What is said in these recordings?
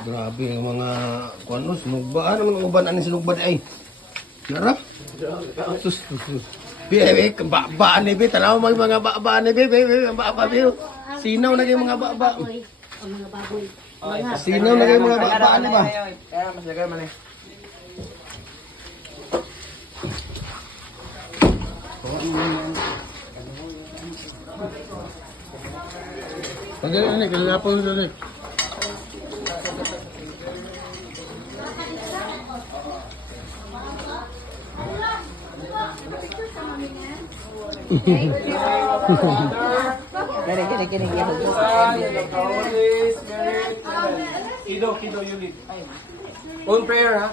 Grabe yung mga kuano, sinugba. Ano man ang uban ani sinugba ay. Nara? Sus. Bebe, ba ni be, tanaw mga ba ni be, ba be. Sinaw na yung mga ba. Ang mga baboy. Sinaw na yung mga ba ni ba? Kaya mas lagay man eh. Pagano ni kalapon na ni. Kini. Kido, Yulit. Own prayer, ha?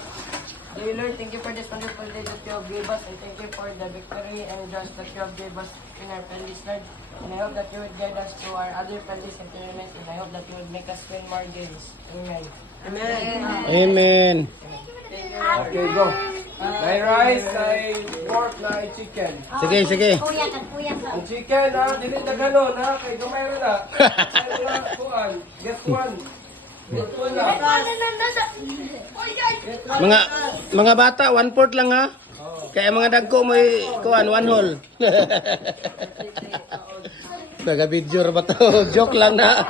Dear Lord, thank you for this wonderful day that you have given us, and thank you for the victory and trust that you have given us in our families, Lord. And I hope that you would guide us to our other families and tournaments, and I hope that you would make us win more games. Amen. Amen. Okay, go. May rice, may pork, may chicken. Sige. Kuya ka. Ang chicken, ha? Dili na gano'n, ha? Kay gamay rin, ha? Kaya na, kuhan. Get one. Get one lang. Mga bata, 1/4 lang ha. Kaya mga dagko mo kuan 1 whole. Taga video ra ba to? Joke lang na.